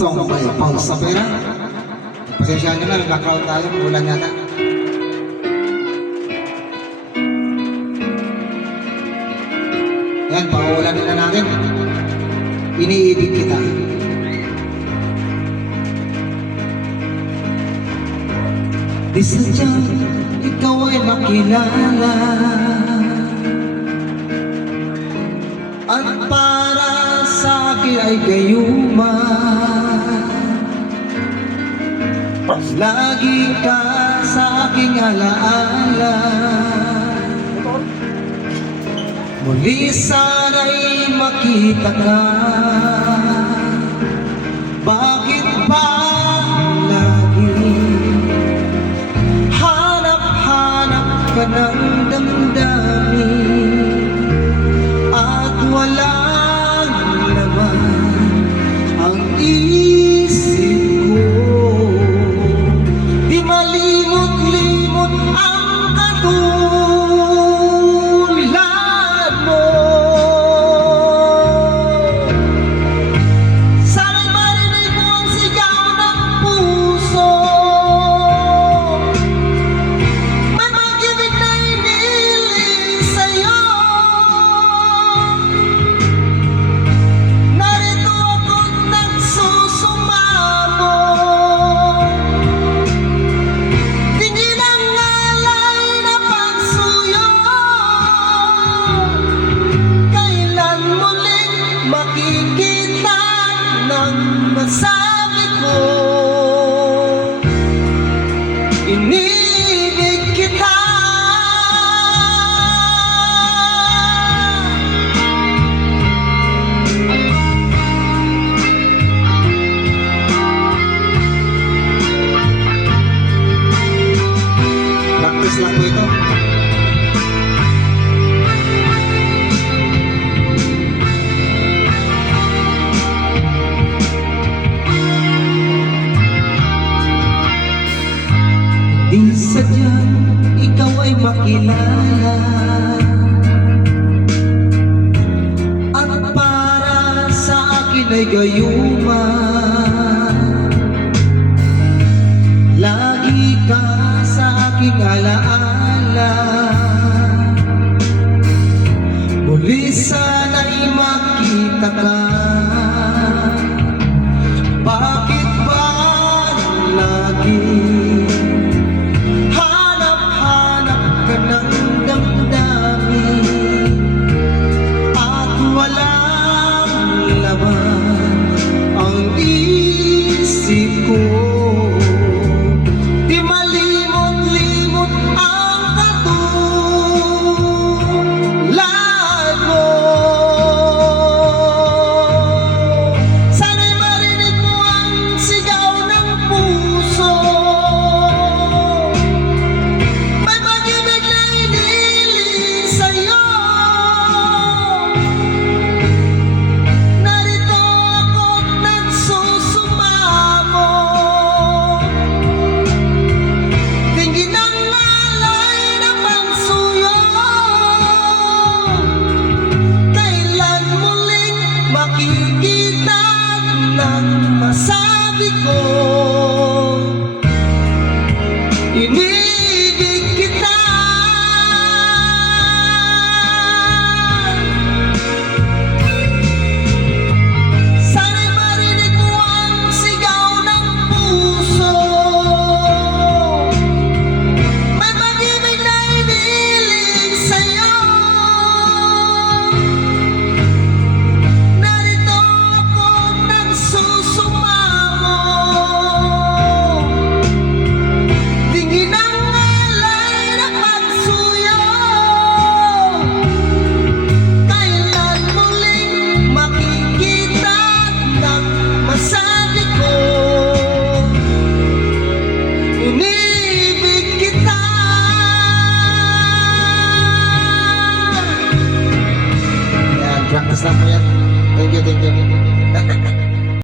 song by Paul Sapera. Pasensya nyo na, nag-crowd tayo, ulan yata. Yan, pauulanin na natin. Iniibig kita. Di sadyang ikaw ay makilala, at para sa akin ay gayuman. Lagi ka sa aking alaala, muli sana'y makita ka. Bakit ba lagi hanap-hanap ka ng damdamin, at walang laman ang isip ko? Di malimot-limot ang katulad mo. Sana'y marinig mo ang sigaw ng puso, may pag-ibig na iniling sa'yo. Narito ako't nagsusumamo, tingin ang alay na pagsuyo. Kailan muling makikita ng masabi ko, inibig kita. Practice lang po ito. Di sadyang ikaw ay makilala, at para sa akin ay gayuman. Lagi ka sa aking alaala, muli sana'y makita ka. Bakit ba lagi hanap-hanap ka ng damdamin, at walang laman ang isip ko? Di malimot-limot ang katulad mo. Sana'y marinig mo ang sigaw ng puso, may pag-ibig na iniling sa'yo. Narito ako't nagsusumamo, tingin ang alay na pagsuyo. Kailan muling makikita ng masabi ko,